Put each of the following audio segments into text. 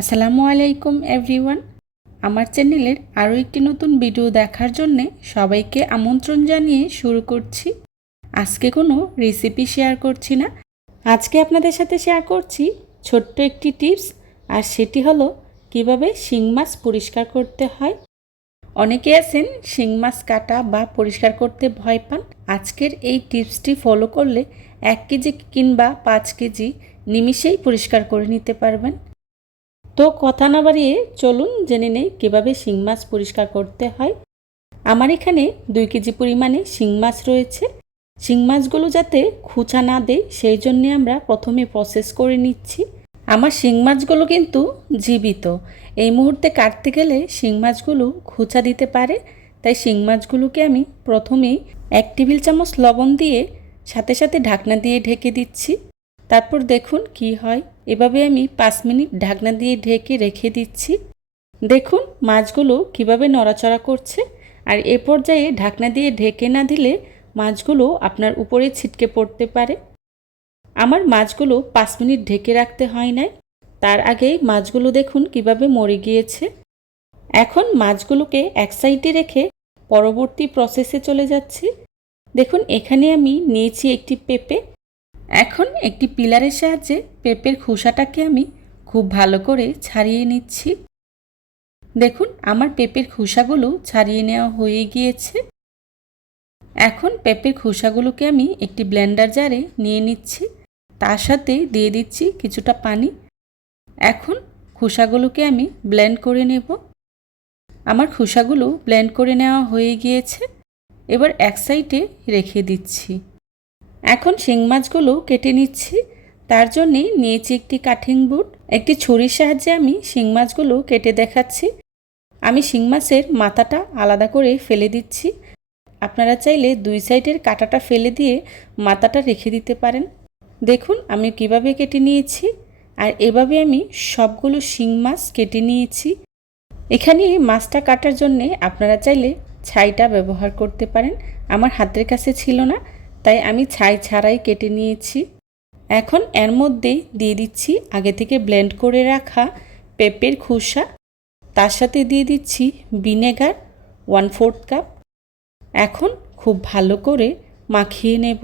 আসসালামু আলাইকুম এভরিওয়ান আমার চ্যানেলের আরও একটি নতুন ভিডিও দেখার জন্যে সবাইকে আমন্ত্রণ জানিয়ে শুরু করছি। আজকে কোনো রেসিপি শেয়ার করছি না। আজকে আপনাদের সাথে শেয়ার করছি ছোট্ট একটি টিপস আর সেটি হলো কীভাবে শিং মাছ পরিষ্কার করতে হয়। অনেকে আছেন শিং মাছ কাটা বা পরিষ্কার করতে ভয় পান। আজকের এই টিপসটি ফলো করলে এক কেজি কিংবা পাঁচ কেজি নিমিষেই পরিষ্কার করে নিতে পারবেন। তো কথা না বাড়িয়ে চলুন জেনে নেই কীভাবে শিং মাছ পরিষ্কার করতে হয়। আমার এখানে দুই কেজি পরিমাণে শিং মাছ রয়েছে। শিং মাছগুলো যাতে খুচা না দেয় সেই জন্যে আমরা প্রথমে প্রসেস করে নিচ্ছি। আমার শিং মাছগুলো কিন্তু জীবিত। এই মুহূর্তে কাটতে গেলে শিং মাছগুলো খুচা দিতে পারে। তাই শিং মাছগুলোকে আমি প্রথমেই এক টেবিল চামচ লবণ দিয়ে সাথে সাথে ঢাকনা দিয়ে ঢেকে দিচ্ছি। তারপর দেখুন কি হয়। এভাবে আমি পাঁচ মিনিট ঢাকনা দিয়ে ঢেকে রেখে দিচ্ছি। দেখুন মাছগুলো কীভাবে নড়াচড়া করছে। আর এ পর্যায়ে ঢাকনা দিয়ে ঢেকে না দিলে মাছগুলো আপনার উপরে ছিটকে পড়তে পারে। আমার মাছগুলো পাঁচ মিনিট ঢেকে রাখতে হয় নাই। তার আগেই মাছগুলো দেখুন কীভাবে মরে গিয়েছে। এখন মাছগুলোকে এক সাইডে রেখে পরবর্তী প্রসেসে চলে যাচ্ছি। দেখুন এখানে আমি নিয়েছি একটি পেঁপে। এখন একটি পিলারের সাহায্যে পেঁপের খোসাটাকে আমি খুব ভালো করে ছাড়িয়ে নিচ্ছি। দেখুন, আমার পেঁপের খোসাগুলো ছাড়িয়ে নেওয়া হয়ে গিয়েছে। এখন পেঁপের খোসাগুলোকে আমি একটি ব্লেন্ডার জারে নিয়ে নিচ্ছি। তার সাথে দিয়ে দিচ্ছি কিছুটা পানি। এখন খোসাগুলোকে আমি ব্লেন্ড করে নেব। আমার খোসাগুলো ব্লেন্ড করে নেওয়া হয়ে গিয়েছে। এবার এক সাইডে রেখে দিচ্ছি। এখন শিং মাছগুলো কেটে নিচ্ছি। তার জন্যে নিয়েছি একটি কাঠিং বুট। একটি ছুরির সাহায্যে আমি শিং মাছগুলো কেটে দেখাচ্ছি। আমি শিং মাছের মাথাটা আলাদা করে ফেলে দিচ্ছি। আপনারা চাইলে দুই সাইডের কাটাটা ফেলে দিয়ে মাথাটা রেখে দিতে পারেন। দেখুন, আমি কীভাবে কেটে নিয়েছি। আর এভাবে আমি সবগুলো শিং মাছ কেটে নিয়েছি। এখানে মাছটা কাটার জন্যে আপনারা চাইলে ছাইটা ব্যবহার করতে পারেন। আমার হাতের কাছে ছিল না। তাই আমি ছাই ছাড়াই কেটে নিয়েছি। এখন এর মধ্যেই দিয়ে দিচ্ছি আগে থেকে ব্লেন্ড করে রাখা পেঁপের খোসা। তার সাথে দিয়ে দিচ্ছি ভিনেগার ওয়ান ফোর্থ কাপ এখন খুব ভালো করে মাখিয়ে নেব।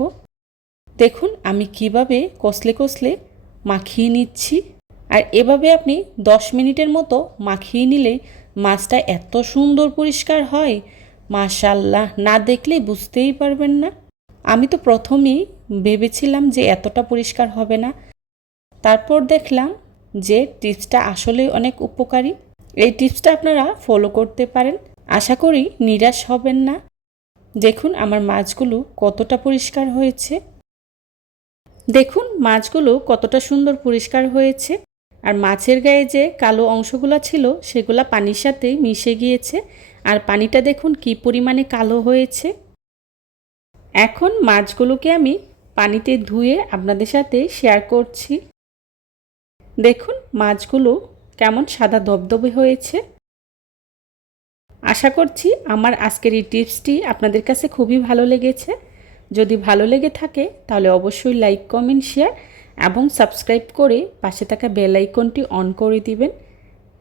দেখুন আমি কীভাবে কষলে কষলে মাখিয়ে নিচ্ছি। আর এভাবে আপনি দশ মিনিটের মতো মাখিয়ে নিলে মাছটা এত সুন্দর পরিষ্কার হয় মাশাল্লাহ না দেখলেই বুঝতেই পারবেন না। আমি তো প্রথমেই ভেবেছিলাম যে এতটা পরিষ্কার হবে না। তারপর দেখলাম যে টিপসটা আসলেই অনেক উপকারী। এই টিপসটা আপনারা ফলো করতে পারেন। আশা করি নিরাশ হবেন না। দেখুন আমার মাছগুলো কতটা পরিষ্কার হয়েছে। দেখুন মাছগুলো কতটা সুন্দর পরিষ্কার হয়েছে। আর মাছের গায়ে যে কালো অংশগুলো ছিল, সেগুলা পানির সাথে মিশে গিয়েছে। আর পানিটা দেখুন কি পরিমাণে কালো হয়েছে। এখন মাছগুলোকে আমি পানিতে ধুয়ে আপনাদের সাথে শেয়ার করছি। দেখুন মাছগুলো কেমন সাদা দবদবে হয়েছে। আশা করছি আমার আজকের এই টিপসটি আপনাদের কাছে খুবই ভালো লেগেছে। যদি ভালো লেগে থাকে, তাহলে অবশ্যই লাইক কমেন্ট শেয়ার এবং সাবস্ক্রাইব করে পাশে থাকা বেল আইকনটি অন করে দিবেন।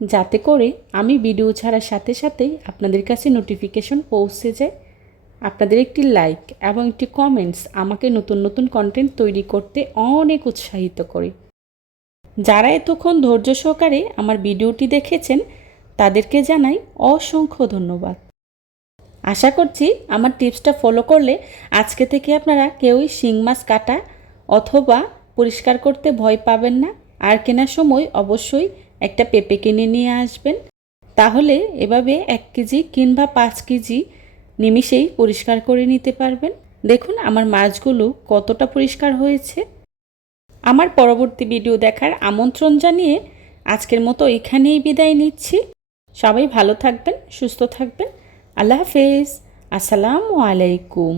যাতে করে আমি ভিডিও ছাড়ার সাথে সাথেই আপনাদের কাছে নোটিফিকেশন পৌঁছে যায়। আপনাদের একটি লাইক এবং একটি কমেন্টস আমাকে নতুন নতুন কন্টেন্ট তৈরি করতে অনেক উৎসাহিত করে। যারা এতক্ষণ ধৈর্য সহকারে আমার ভিডিওটি দেখেছেন, তাদেরকে জানাই অসংখ্য ধন্যবাদ। আশা করছি আমার টিপসটা ফলো করলে আজকে থেকে আপনারা কেউই শিং মাছ কাটা অথবা পরিষ্কার করতে ভয় পাবেন না। আর কেনার সময় অবশ্যই একটা পেঁপে কিনে নিয়ে আসবেন। তাহলে এভাবে এক কেজি কিংবা পাঁচ কেজি নিমিষেই পরিষ্কার করে নিতে পারবেন। দেখুন আমার মাছগুলো কতটা পরিষ্কার হয়েছে। আমার পরবর্তী ভিডিও দেখার আমন্ত্রণ জানিয়ে আজকের মতো এখানেই বিদায় নিচ্ছি। সবাই ভালো থাকবেন, সুস্থ থাকবেন। আল্লাহ হাফেজ। আসসালামু আলাইকুম।